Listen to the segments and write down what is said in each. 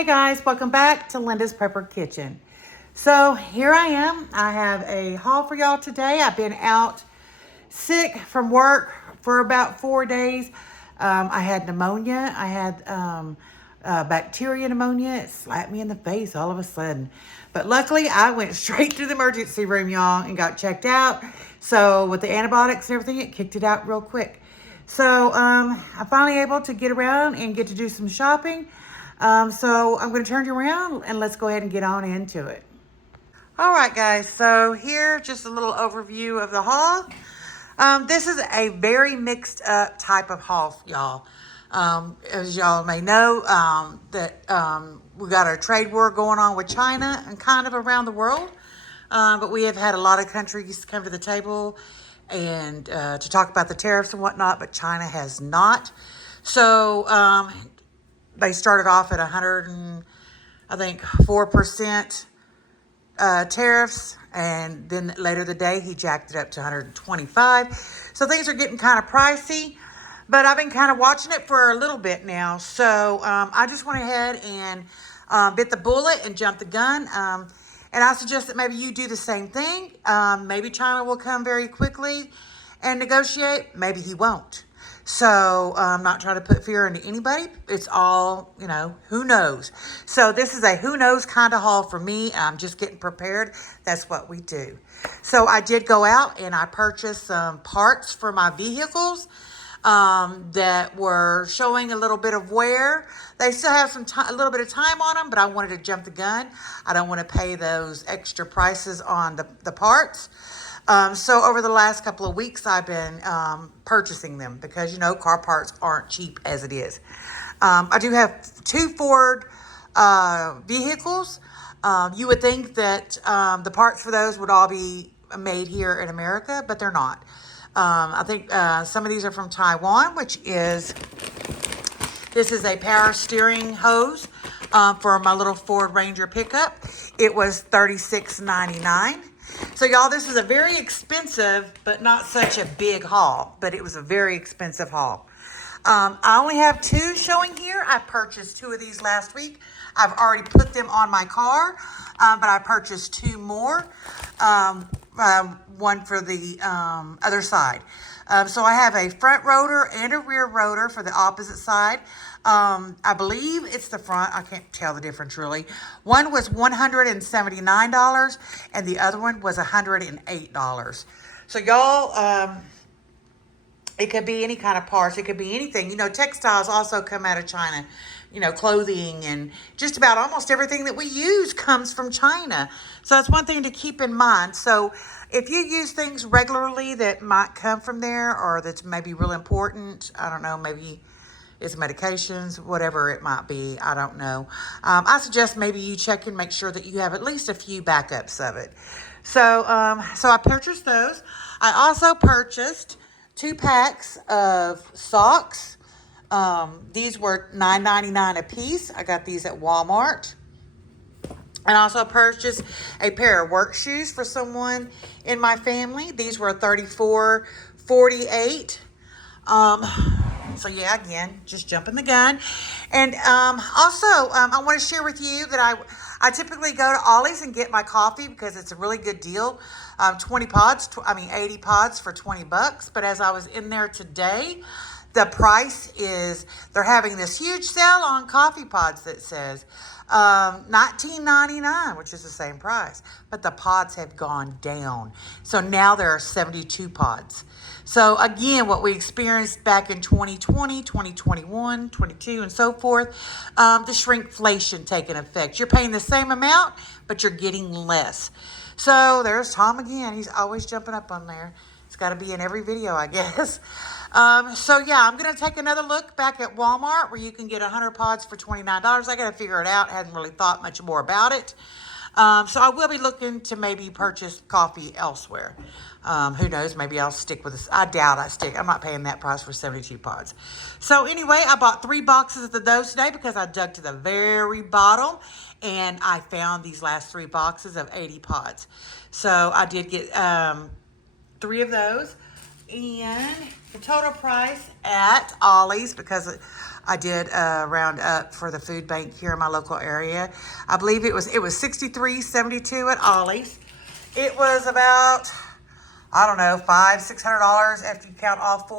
Hey guys, welcome back to Linda's Prepper Kitchen. So here I am. I have a haul for y'all today. I've been out sick from work for about 4 days. I had pneumonia. I had bacteria pneumonia. It slapped me in the face all of a sudden. But luckily, I went straight to the emergency room, y'all, and got checked out. So with the antibiotics and everything, it kicked it out real quick. So I'm finally able to get around and get to do some shopping. So I'm going to turn you around and let's go ahead and get on into it. All right, guys. So here, just a little overview of the haul. This is a very mixed up type of haul, y'all. As y'all may know, we got a trade war going on with China and kind of around the world. But we have had a lot of countries come to the table and to talk about the tariffs and whatnot, but China has not. So they started off at 4% tariffs, and then later the day he jacked it up to 125. So things are getting kind of pricey, but I've been kind of watching it for a little bit now. So I just went ahead and bit the bullet and jumped the gun. And I suggest that maybe you do the same thing. Maybe China will come very quickly and negotiate. Maybe he won't. So I'm not trying to put fear into anybody. It's all, who knows. So this is a who knows kind of haul for me. I'm just getting prepared. That's what we do. So I did go out and I purchased some parts for my vehicles that were showing a little bit of wear. They still have a little bit of time on them, but I wanted to jump the gun. I don't want to pay those extra prices on the parts. So over the last couple of weeks, I've been purchasing them because, car parts aren't cheap as it is. I do have 2 Ford vehicles. You would think that the parts for those would all be made here in America, but they're not. I think some of these are from Taiwan, this is a power steering hose for my little Ford Ranger pickup. It was $36.99. So y'all, this is a very expensive, but not such a big haul, but it was a very expensive haul. I only have 2 showing here. I purchased 2 of these last week. I've already put them on my car, but I purchased 2 more, one for the other side. So I have a front rotor and a rear rotor for the opposite side. I believe it's the front. I can't tell the difference really. One was $179 and the other one was $108. So y'all, it could be any kind of parts. It could be anything. Textiles also come out of China. Clothing and just about almost everything that we use comes from China. So that's one thing to keep in mind. So if you use things regularly that might come from there or that's maybe real important, I don't know, maybe it's medications, whatever it might be, I don't know. I suggest maybe you check and make sure that you have at least a few backups of it. So I purchased those. I also purchased 2 packs of socks. These were $9.99 a piece. I got these at Walmart. And I also purchased a pair of work shoes for someone in my family. These were $34.48. So yeah, again, just jumping the gun. And also, I want to share with you that I typically go to Ollie's and get my coffee because it's a really good deal. 80 pods for $20. But as I was in there today, the price is, they're having this huge sale on coffee pods that says $19.99, which is the same price. But the pods have gone down. So now there are 72 pods. So again, what we experienced back in 2020, 2021, 22, and so forth, the shrinkflation taking effect. You're paying the same amount, but you're getting less. So there's Tom again. He's always jumping up on there. It's got to be in every video, I guess. So yeah, I'm going to take another look back at Walmart where you can get 100 pods for $29. I got to figure it out. I hadn't really thought much more about it. So I will be looking to maybe purchase coffee elsewhere. Who knows? Maybe I'll stick with this. I doubt I stick. I'm not paying that price for 72 pods. So anyway, I bought 3 boxes of those today because I dug to the very bottom and I found these last 3 boxes of 80 pods. So I did get 3 of those. And the total price at Ollie's, because I did a roundup for the food bank here in my local area. I believe it was $63.72 at Ollie's. It was about, I don't know, $500-$600 after you count all the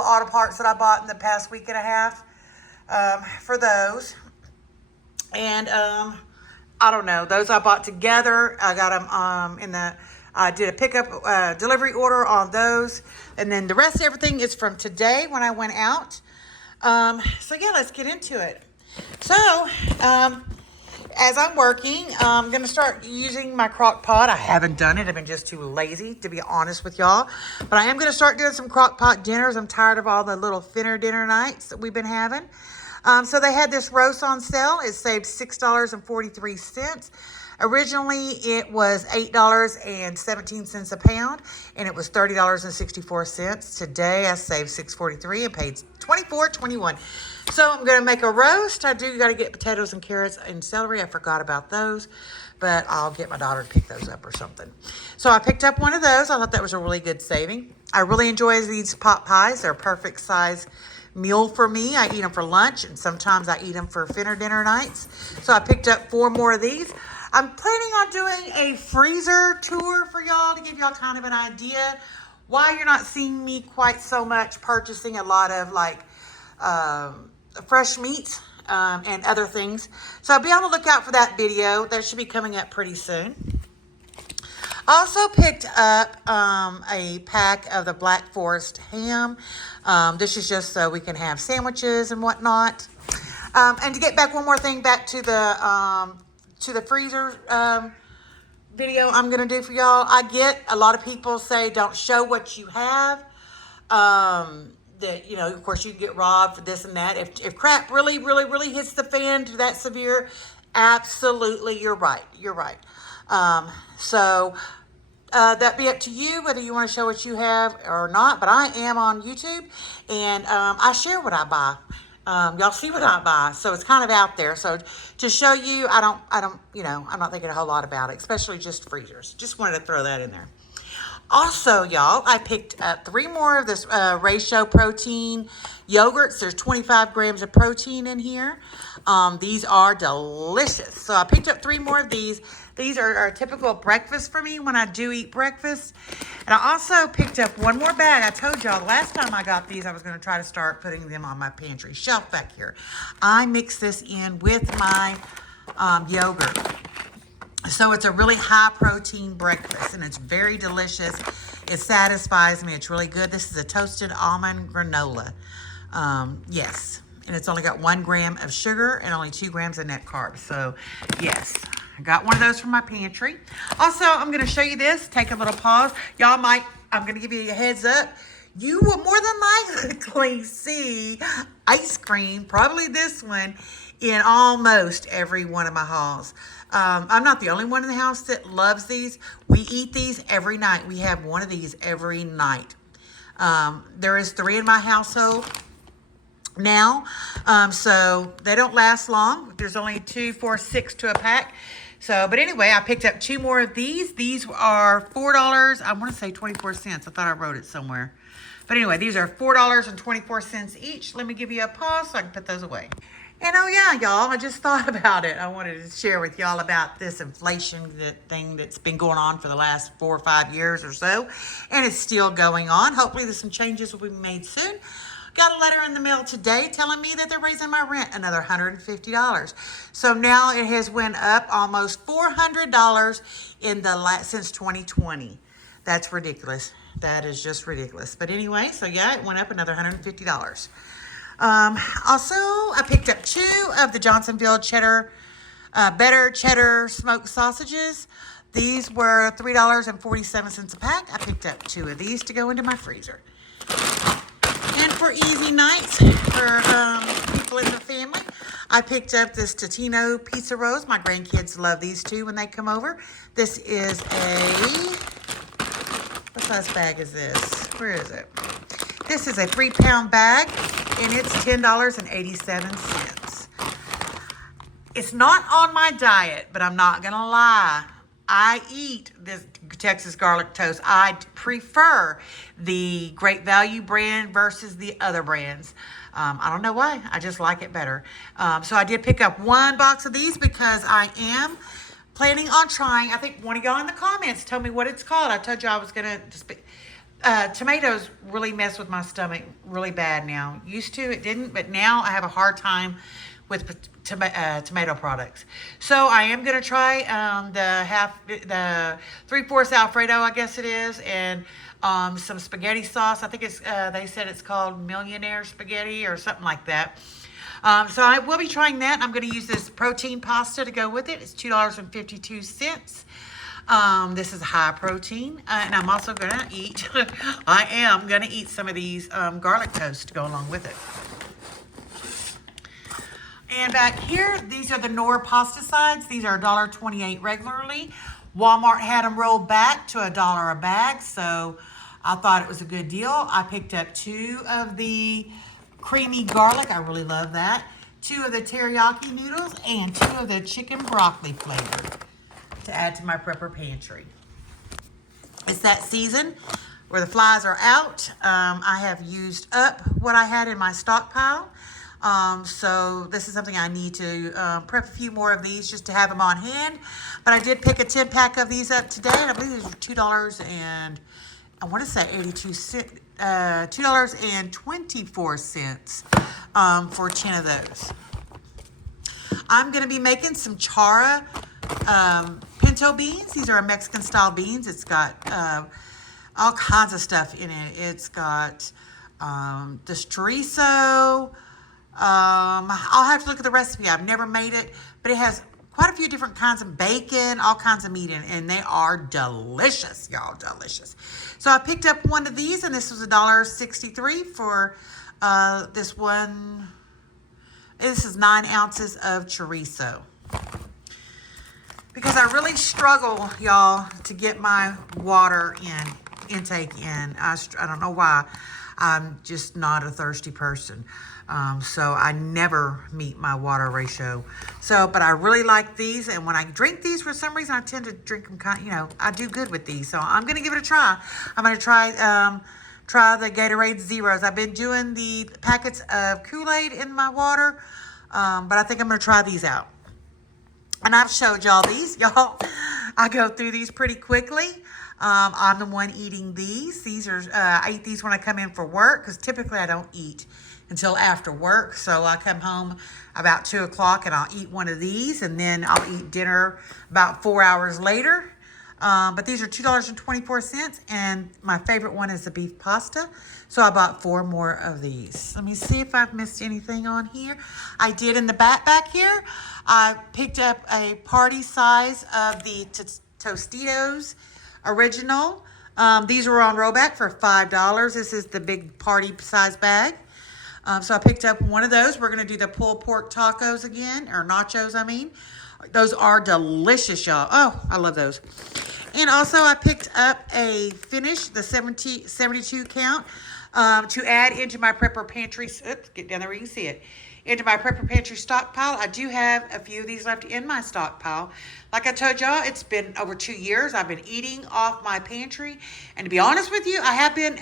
auto parts that I bought in the past week and a half for those. And I don't know, those I bought together. I got them I did a pickup delivery order on those, and then the rest of everything is from today when I went out. So yeah, let's get into it. So as I'm working, I'm going to start using my crock pot. I haven't done it. I've been just too lazy, to be honest with y'all. But I am going to start doing some crock pot dinners. I'm tired of all the little thinner dinner nights that we've been having. So they had this roast on sale. It saved $6.43. Originally, it was $8.17 a pound, and it was $30.64. Today, I saved $6.43 and paid $24.21. So I'm going to make a roast. I do got to get potatoes and carrots and celery. I forgot about those, but I'll get my daughter to pick those up or something. So I picked up one of those. I thought that was a really good saving. I really enjoy these pot pies. They're a perfect size meal for me. I eat them for lunch, and sometimes I eat them for dinner nights. So I picked up 4 more of these. I'm planning on doing a freezer tour for y'all to give y'all kind of an idea why you're not seeing me quite so much purchasing a lot of like fresh meats and other things. So I'll be on the lookout for that video. That should be coming up pretty soon. I also picked up a pack of the Black Forest ham. This is just so we can have sandwiches and whatnot. And to get back one more thing back to the freezer video I'm going to do for y'all. I get a lot of people say don't show what you have. That, you know, of course you can get robbed for this and that. If crap really hits the fan to that severe, absolutely, you're right. You're right. So that be up to you whether you want to show what you have or not. But I am on YouTube, and I share what I buy. Y'all see what I buy, so it's kind of out there. So to show you, I don't, you know, I'm not thinking a whole lot about it, especially just freezers. Just wanted to throw that in there. Also, y'all, I picked up 3 more of this ratio protein yogurts. There's 25 grams of protein in here. These are delicious. So I picked up 3 more of these. These are a typical breakfast for me when I do eat breakfast. And I also picked up 1 more bag. I told y'all last time I got these, I was going to try to start putting them on my pantry shelf back here. I mix this in with my yogurt. So it's a really high protein breakfast, and it's very delicious. It satisfies me. It's really good. This is a toasted almond granola. Yes. And it's only got 1 gram of sugar and only 2 grams of net carbs. So yes, I got one of those from my pantry. Also, I'm going to show you this. Take a little pause. Y'all might, I'm going to give you a heads up. You will more than likely see ice cream, probably this one, in almost every one of my hauls. I'm not the only one in the house that loves these. We eat these every night. We have one of these every night. There is 3 in my household now, so they don't last long. There's only 2, 4, 6 to a pack. So, but anyway, I picked up 2 more of these. These are $4. I want to say 24 cents. I thought I wrote it somewhere. But anyway, these are $4.24 each. Let me give you a pause so I can put those away. And oh yeah, y'all, I just thought about it. I wanted to share with y'all about this inflation thing that's been going on for the last 4 or 5 years or so. And it's still going on. Hopefully there's some changes will be made soon. Got a letter in the mail today telling me that they're raising my rent another $150. So now it has went up almost $400 since 2020. That's ridiculous. That is just ridiculous. But anyway, so yeah, it went up another $150. Also, I picked up 2 of the Johnsonville Better Cheddar smoked sausages. These were $3.47 a pack. I picked up 2 of these to go into my freezer. And for easy nights for people in the family, I picked up this Totino pizza rolls. My grandkids love these too when they come over. This is what size bag is this? Where is it? This is a 3-pound bag, and it's $10.87. It's not on my diet, but I'm not going to lie. I eat this Texas garlic toast. I prefer the Great Value brand versus the other brands. I don't know why. I just like it better. So I did pick up one box of these because I am planning on trying. I think one of y'all in the comments told me what it's called. I told you I was going to... tomatoes really mess with my stomach really bad now. Used to, it didn't, but now I have a hard time with tomato products. So I am going to try the 3/4 Alfredo, I guess it is, and some spaghetti sauce. I think it's they said it's called Millionaire Spaghetti or something like that. So I will be trying that. I'm going to use this protein pasta to go with it. It's $2.52. This is high protein, and I'm also going to eat, I am going to eat some of these garlic toast to go along with it. And back here, these are the Knorr pasta sides. These are $1.28 regularly. Walmart had them rolled back to $1 a bag, so I thought it was a good deal. I picked up 2 of the creamy garlic. I really love that. 2 of the teriyaki noodles and 2 of the chicken broccoli flavored to add to my prepper pantry. It's that season where the flies are out. I have used up what I had in my stockpile. So this is something I need to prep a few more of these just to have them on hand. But I did pick a 10-pack of these up today, and I believe these were $2 and I want to say 82 cents, $2.24 for 10 of those. I'm going to be making some chara pinto beans. These are Mexican style beans. It's got all kinds of stuff in it. It's got this chorizo. I'll have to look at the recipe. I've never made it, but it has quite a few different kinds of bacon, all kinds of meat in it, and they are delicious, y'all, delicious. So I picked up one of these, and this was $1.63 for this one. This is 9 ounces of chorizo. Because I really struggle, y'all, to get my water intake in. I don't know why. I'm just not a thirsty person. So I never meet my water ratio. So, but I really like these. And when I drink these, for some reason, I tend to drink them I do good with these. So I'm going to give it a try. I'm going to try the Gatorade Zeros. I've been doing the packets of Kool-Aid in my water. But I think I'm going to try these out. And I've showed y'all these. Y'all, I go through these pretty quickly. I'm the one eating these. These are, I eat these when I come in for work because typically I don't eat until after work. So I come home about 2 o'clock and I'll eat one of these, and then I'll eat dinner about 4 hours later. But these are $2.24, and my favorite one is the beef pasta. So I bought 4 more of these. Let me see if I've missed anything on here. I did in the back here. I picked up a party size of the Tostitos original. These were on rollback for $5. This is the big party size bag. So I picked up one of those. We're going to do the pulled pork tacos again, or nachos, I mean. Those are delicious, y'all. Oh, I love those. And also I picked up a Finish, the 72 count, to add into my prepper pantry. Oops, get down there where you can see it. Into my prepper pantry stockpile. I do have a few of these left in my stockpile. Like I told y'all, it's been over 2 years. I've been eating off my pantry. And to be honest with you, I have been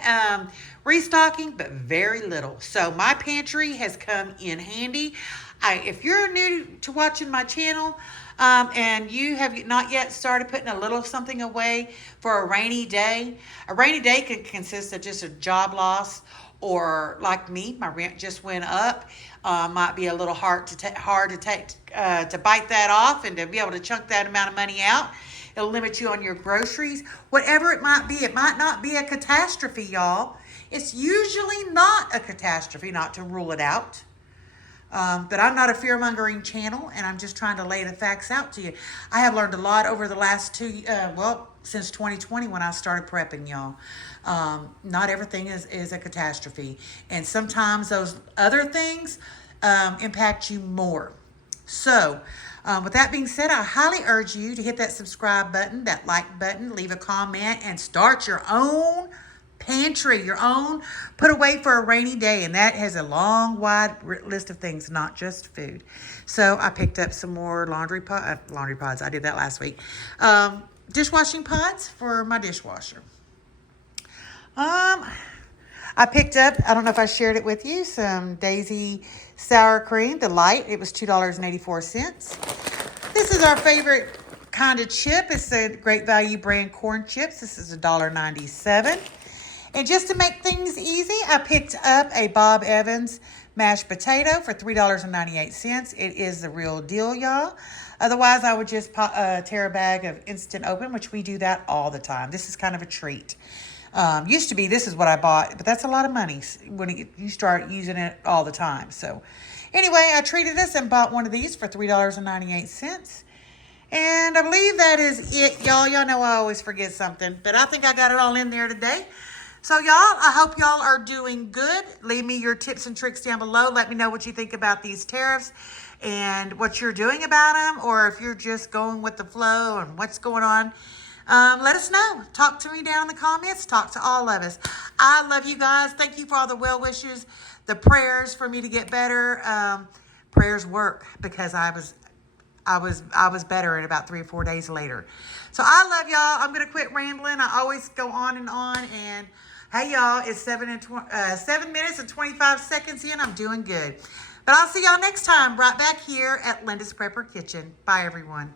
restocking, but very little. So my pantry has come in handy. If you're new to watching my channel and you have not yet started putting a little something away for a rainy day can consist of just a job loss, or like me, my rent just went up. Might be a little hard to bite that off and to be able to chunk that amount of money out. It'll limit you on your groceries. Whatever it might be, it might not be a catastrophe, y'all. It's usually not a catastrophe, not to rule it out. But I'm not a fear-mongering channel, and I'm just trying to lay the facts out to you. I have learned a lot over the last since 2020 when I started prepping, y'all. Not everything is a catastrophe. And sometimes those other things impact you more. So, with that being said, I highly urge you to hit that subscribe button, that like button, leave a comment, and start your own pantry, your own put away for a rainy day. And that has a long, wide list of things, not just food. So I picked up some more laundry pods. I did that last week. dishwashing pods for my dishwasher. I picked up, I don't know if I shared it with you, some Daisy sour cream, the light. It was $2.84. This is our favorite kind of chip. It's a Great Value brand corn chips. This is $1.97. And just to make things easy, I picked up a Bob Evans mashed potato for $3.98. It is the real deal, y'all. Otherwise, I would just tear a bag of Instant Open, which we do that all the time. This is kind of a treat. Used to be, this is what I bought, but that's a lot of money when you start using it all the time. So anyway, I treated us and bought one of these for $3.98. And I believe that is it, y'all. Y'all know I always forget something, but I think I got it all in there today. So y'all, I hope y'all are doing good. Leave me your tips and tricks down below. Let me know what you think about these tariffs and what you're doing about them, or if you're just going with the flow and what's going on. Let us know. Talk to me down in the comments. Talk to all of us. I love you guys. Thank you for all the well wishes, the prayers for me to get better. Prayers work, because I was better in about 3 or 4 days later. So I love y'all. I'm gonna quit rambling. I always go on. And hey y'all, it's 7 minutes and 25 seconds in. I'm doing good. But I'll see y'all next time right back here at Linda's Prepper Kitchen. Bye everyone.